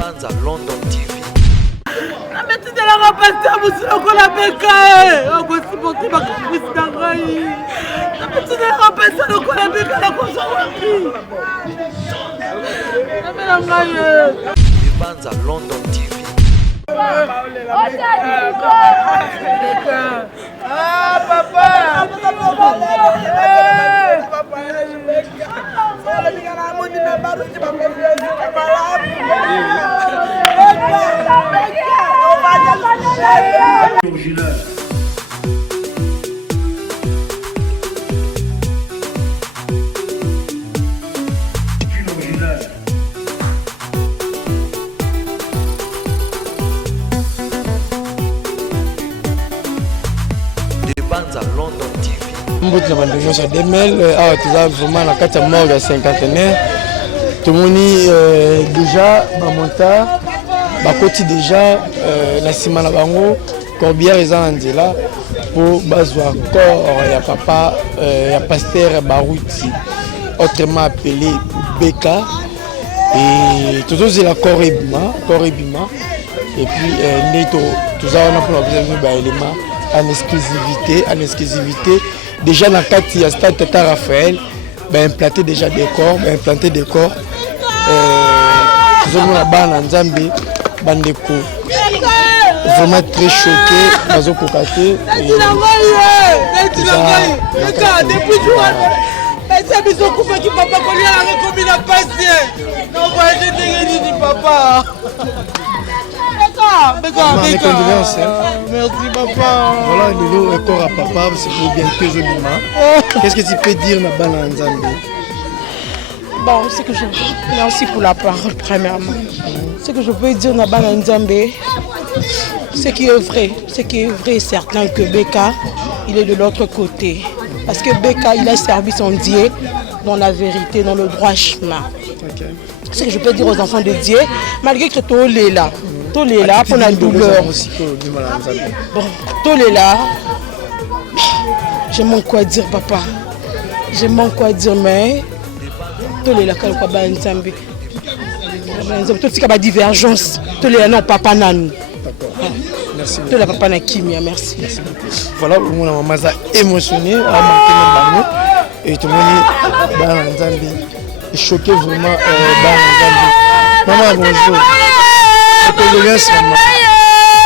Banza London TV. La méthode de la rapacité, vous savez la bécaye. On va supporter ma caprice d'Angaï. La méthode de la rapacité, on va la bécaye, la consommation. La mélangaï. Banza London TV. Ah, papa! Banza London TV. Mbout na bandeko sa 2000 awa toza vraiment na kati ya morgue ya cinquantenaire tomoni déjà bamonta bakoti déjà na nsima na bango corbière eza na nzela mpo bazwa corps ya papa ya pasteur Baruti autrement appelé Beka et tozozela corps ebima et puis nde toza wana mpona koza baélément en exclusivité déjà dans le cadre de stade Tata Raphaël implanté déjà des corps nous avons la bande en Zambie bandeko vraiment très choqué bazo kokaté Mes condoléances. Merci papa. Voilà le corps à papa, c'est pour bientôt Zobima. Qu'est-ce que tu peux dire na bana Nzambe? Bon, c'est que je merci pour la parole premièrement. Ce que je peux dire na bana Nzambe, ce qui est vrai est certain que Beka, il est de l'autre côté. Parce que Beka, il a servi son Dieu dans la vérité, dans le droit chemin. Okay. Ce que je peux dire aux enfants de Dieu, malgré que tout est là. Tout est là pour la douleur. Bon, tout est là. Je manque quoi dire, papa. Je manque quoi dire, mais tout est là quand on va Nzambe. Tout ce qui a divergence, tout est là non papa nanou. D'accord. Merci. Tout est là papa na Kimia, merci. Voilà, mon maman est émotionné, a manqué mon banon et tout le monde bana Nzambe. Choqué vraiment bana Nzambe. Maman bonjour.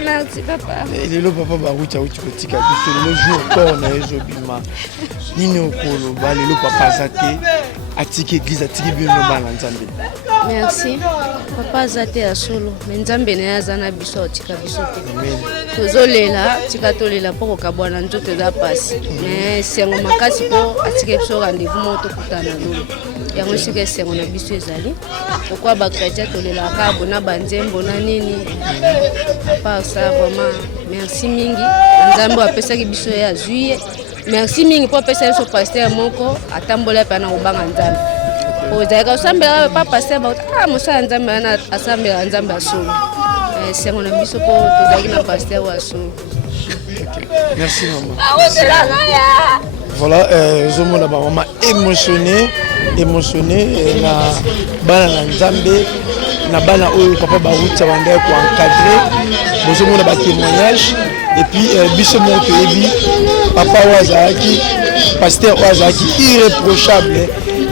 Merci papa. Et le papa Baruti auti kotika biso le jour corps na ezobima. Nini okolo ba le papa zate atiki église atiki bien no bana Nzambe. Merci. Papa zate ya solo. Nzambe na yazana biso otika biso te. Tozolela tika tolela poko kabwana nzoto za pasi. Mais sengo makasi po atiki biso rendez-vous moto kutana lolo. Yango sike sengo na biso ezali. Pourquoi ba chrétien tolela ka bona banzembo na nini? Papa ça vraiment merci mingi. Nzambe apesa ki biso ya juillet. Merci mingi po apesa biso pasteur moko atambola pa na obanga Nzambe. Ozaka osambela pa pasteur ba mosa Nzambe na asambela Nzambe asolo. Sengo na biso po tozaki na pasteur wa solo. Merci maman. Voilà, Zomo la maman émotionné na bana na Nzambe na bana oyo papa Baruti bande ko encadrer bozomo na ba témoignage et puis biso mo to ebi papa wazaki pasteur wazaki irréprochable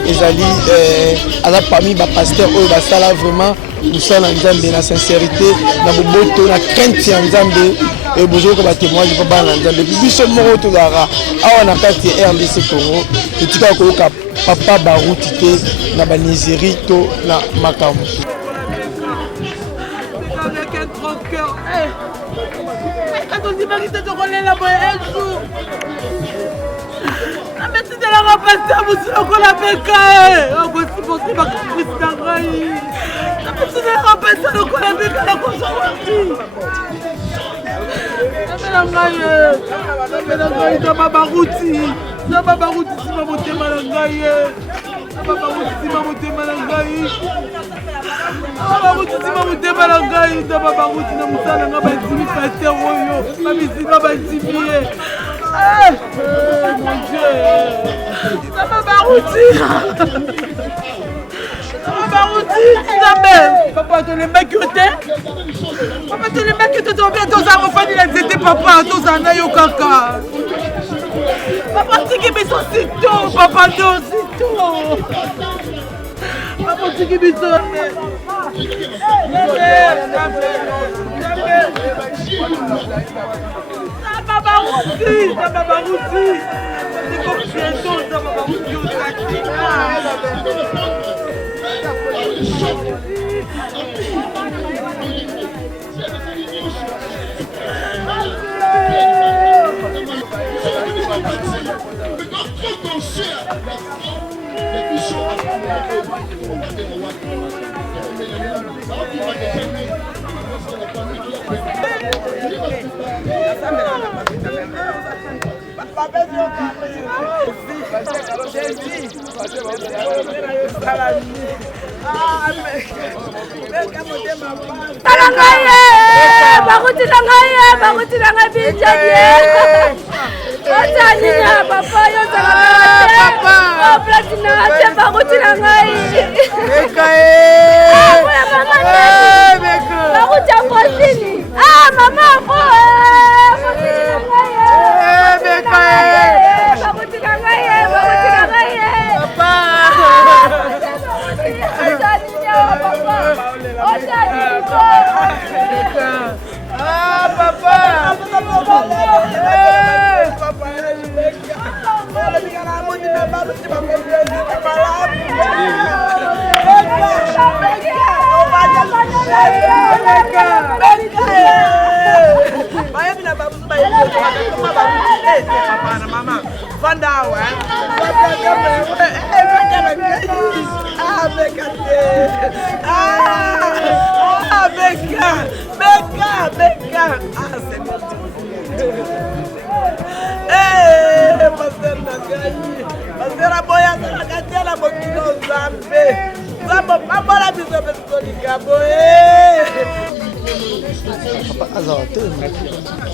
ezali ala parmi ba pasteur oyo ba sala vraiment nous sommes en Nzambe na sincérité na boboto na crainte ya Nzambe et bozo ko ba témoignage papa na Nzambe biso mo to dara awa na kati RDC Congo etika ko ka papa Baruti te na banizeri to na makambo. Avec un grand cœur. Quand on dit vérité, je relais là-bas un jour. La méthode de la rapacité, vous savez la bécaye. On va supporter ma caprice d'Angaï. La méthode de la rapacité, on va la bécaye, la consommation. La mélangaï, ça va Baruti. Ça va Baruti, si ma montée malangaï. Ça va Baruti, si ma montée malangaï. Papa, tu les mecs qui Papa, tu les mecs qui étaient tombés, tous les enfants, ils étaient papa, tous les enfants, caca. Papa, tu qui me sont si tôt, papa, non, si tôt. Papa, tu qui me sont. Ça va barouti, ça va barouti. C'est comme si un dos, ça va barouti au taxi.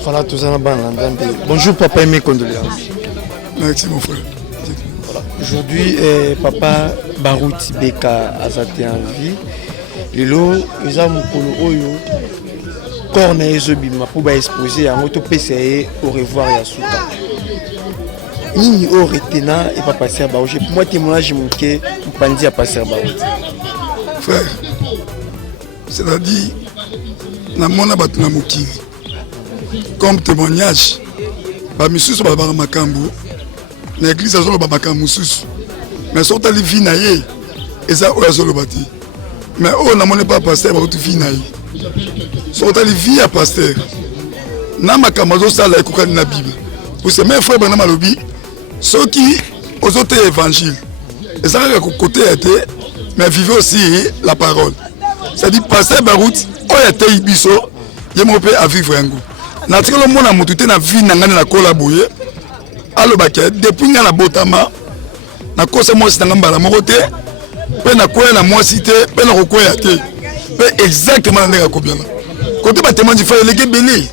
Voilà, tous en bas. Bonjour papa et mes condoléances. Merci mon frère. Voilà. Aujourd'hui, papa Barouti Beka Azate en vie. Lelo, ils ont mon oyo. Corne ezobima pour exposer en auto PCA au revoir Yasuka. Nini au retena et pas passer à Barouti. Pour moi témoignage monqué, Pandi a passé à Barouti. Frère, c'est-à-dire, na mona batuna mukili. Comme témoignage, ba misusu ba ba makambu, na église azolo ba makambu misusu. Mais so tali vie na ye, eza o azolo bati. Mais o na mona pas pasteur ba tu vie na ye. So tali vie à pasteur. Na makambu zo sala ekokani na Bible. Pour ces mêmes frères bana malobi, ceux qui aux autres évangiles. Eza ka côté été, mais vivez aussi la parole. C'est-à-dire pasteur Barout, o était ibiso, yemope à vivre un goût. Natikelo mona mutu te na vie na ngani na kola boye alobaka depuis nga na botama na kosa mwasi na ngamba la moko te pe na koya na mwasi te pe na kokoya te pe exactement ndeka kobiana côté ba témoin du frère légué belé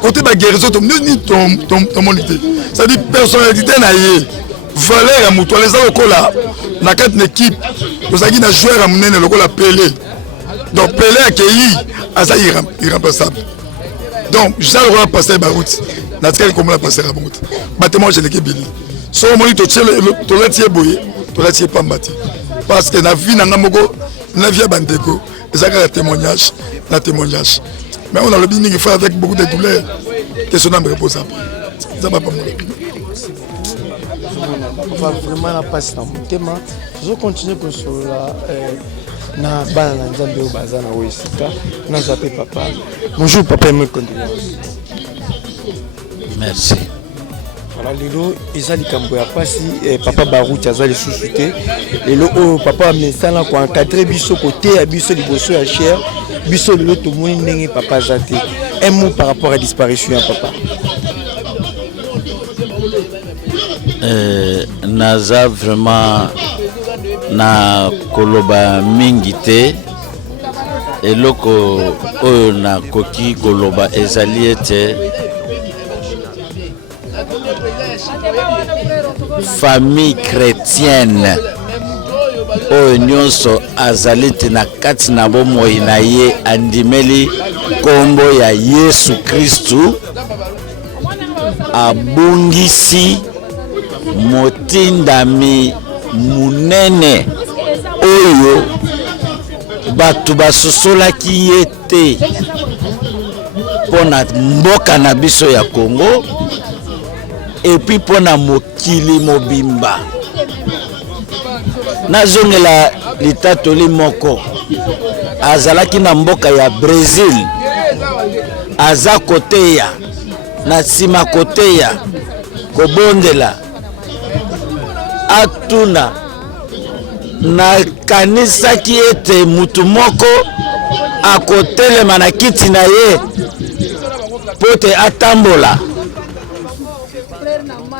côté ba guérison to ni ton monité ça dit personnalité na ye valeur ya mutu les akola na quatre équipe ozaki na joueur amunene lokola Pelé donc Pelé accueilli asa irremplaçable. Donc, je sais le passer Barouti. National comme la passer à Barouti. Bâtiment, je l'ai guébili. Si on m'a dit, tu l'as tiré boyé, tu l'as tiré pas bâti. Parce que la vie n'a pas la vie à Bandeko, et ça a un témoignage, Mais on a le bien qu'il faut avec beaucoup de douleurs, que son âme repose après. Ça va pas mourir. On va vraiment la passer dans mon thème. Je vais continuer pour cela. Na bana na nzambe o bazana o esika na zape papa. Bonjour papa et mes condoléances. Merci. Voilà lelo ezali kambo ya pasi papa Barouti azali susute. Lelo o papa mesala ko encadrer biso côté ya biso liboso ya cher. Biso lelo to moni ndenge papa zate. Un mot par rapport à disparition ya papa. Naza vraiment na koloba mingi te eloko oyo na koki koloba ezali ete famille chrétienne oyo nyonso azali te na kati na bomoi na ye andimeli kombo ya Yesu Kristu abungisi motindami munene oyo batu basosolaki ye te pona mboka na biso ya Congo epi pona mokili mobimba. Nazongela litatoli moko azalaki na mboka ya Brésil, aza koteya na sima koteya kobondela atuna na kanisaki ete mutu moko akotelema na kiti na ye pote atambola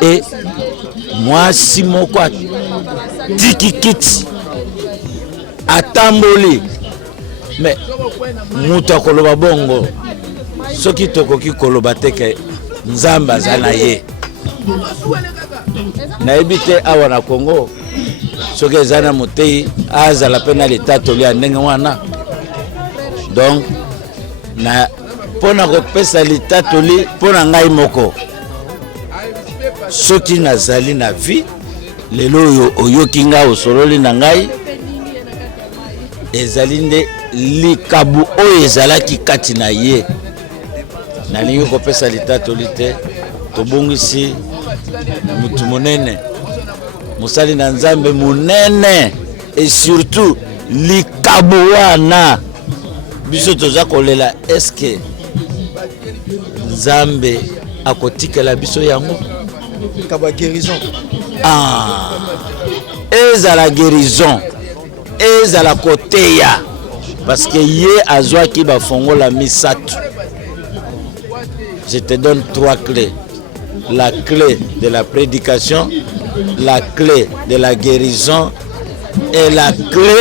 e mwasi moko atiki kiti atamboli me mutu akoloba bongo soki tokoki koloba teke Nzambe aza na ye nayebi te awa na Congo soki eza na motei azala mpe na litatoli ya ndenge wana. Donc na mpona kopesa litatoli mpona ngai moko soki nazali na vie lelo oyo oyoki ngai osololi na ngai ezali nde likabu oyo ezalaki kati na ye nalingi kopesa litatoli te. Tobongisi mutu monene mosali na Nzambe monene et surtout likabu wana biso toza kolela eske Nzambe akotikela biso yango kaba guérison ezala guérison ezala koteya parce que ye azwaki bafongola misato. Je te donne 3 clés. La clé de la prédication, la clé de la guérison et la clé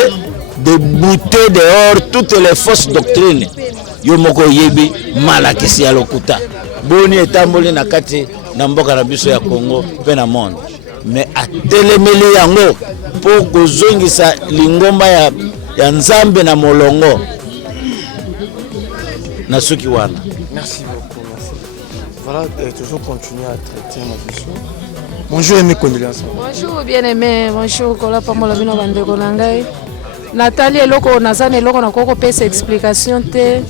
de bouter dehors toutes les fausses doctrines. Yo moko yebi malakisi ya lokuta. Boni etamboli na kati na mboka na biso ya Congo pe na monde. Mais atelemeli yango po kozongisa lingomba ya Nzambe na molongo. Na suki wana. Merci beaucoup. Voilà, toujours continuer à traiter ma question. Bonjour et mes condoléances. Bonjour bien-aimé, bonjour kola pamola bino bandeko na ngai. Nathalie eloko nazana eloko na koko pesa explication te.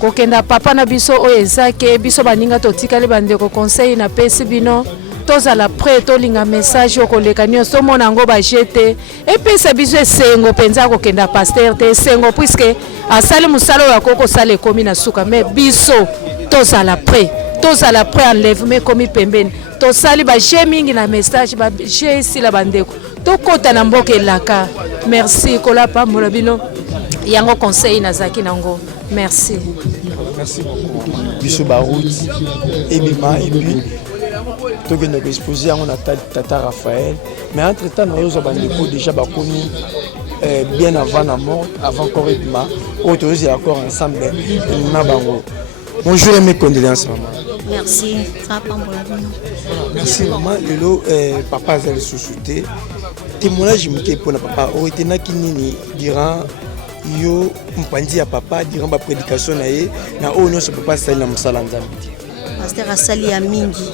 Kokenda papa na biso oyo ezake biso baninga totikali bandeko conseil na pesi bino. Tozala prêt tolinga message okoleka nyonso mona yango bajete epesa biso esengo penza kokenda pasteur te esengo puisque asali musala oyo akoko sala ekomi na suka mais biso tozala prêt enlèvement komi pembeni tosali baje mingi na message baje esila bandeko tokota na mboka elaka. Merci kola pambola bino yango conseil nazaki nango. Merci beaucoup biso baroute ebima et puis tokende exposer yango na tata Raphaël mais entre temps na yozo bandeko déjà bakomi bien avant la mort avant encore ebima autorisé encore ensemble na bango. Bonjour et mes condoléances maman. Merci, ça va merci maman. Lelo papa azali sous-souté témoignage mike pour na papa oretenaki nini durant yo mpandi ya papa durant ba prédication na ye na oyo nyonso papa asali na mosala Nzambe. Pasteur asali ya mingi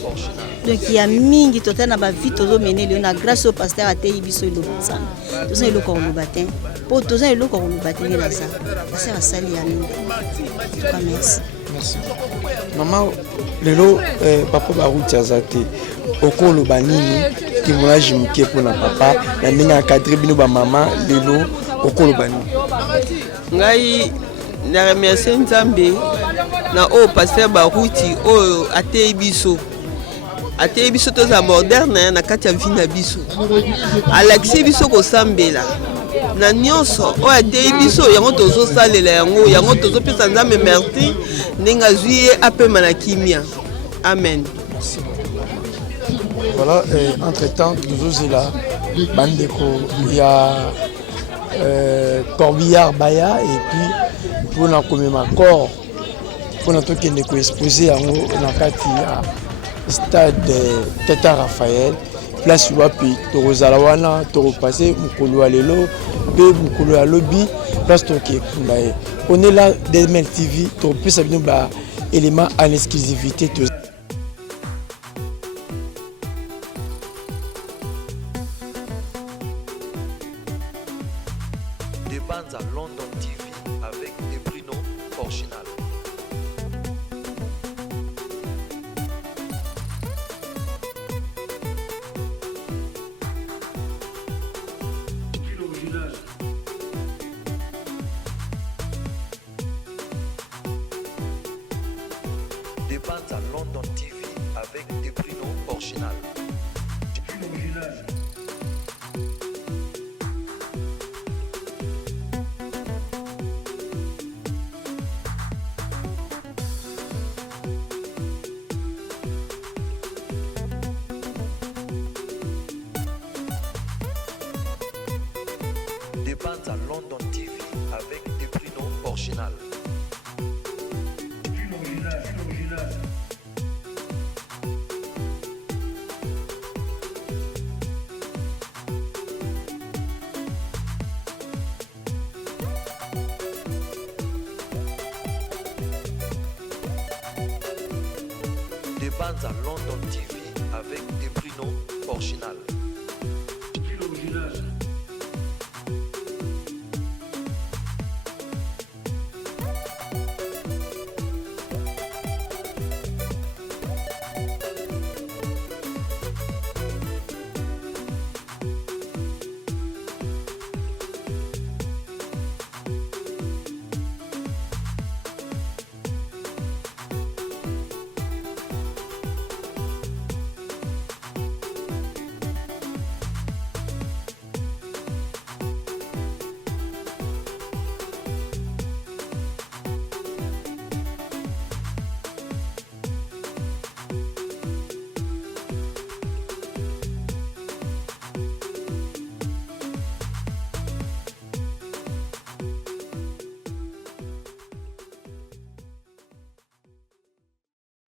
donc ya mingi total na ba vie tozo mener na grâce au pasteur ateyi biso eloko sana tozo eloko ko lobatin po tozo eloko ko lobatin na ça pasteur asali ya mingi. Merci. Merci. Maman, lelo papa baruti azate okolo banini témoignage muke pour na papa na ndinga cadre bino ba maman lelo okolo banini. Ngai na remercier Nzambe na o pasteur baruti o ateyi biso toza moderne na kati ya vie na biso alakisi biso kosambela na nyonso oyo ateyi biso yango tozosalela yango tozopesa Nzambe merci ndenge azwi ye apema na kimia. Amen. Voilà, entre-temps tozozela bandeko ya Corbillard Baya et puis pour na komema corps pour na tokende ko exposer yango na kati ya stade Tata Raphaël place wapi tokozala wana tokopase mokolo ya lelo mpe mokolo ya lobi place tokekunda ye. On est là DML TV topesa bino ba élément en exclusivité. Des bandes à London TV avec des Bruno original. Des bandes à London TV avec des Bruno original. Des bandes à London TV avec des Bruno original. Des bandes à London TV avec des Bruno original.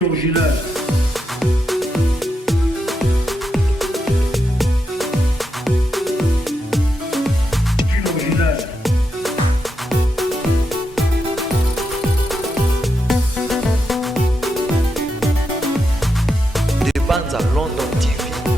Original.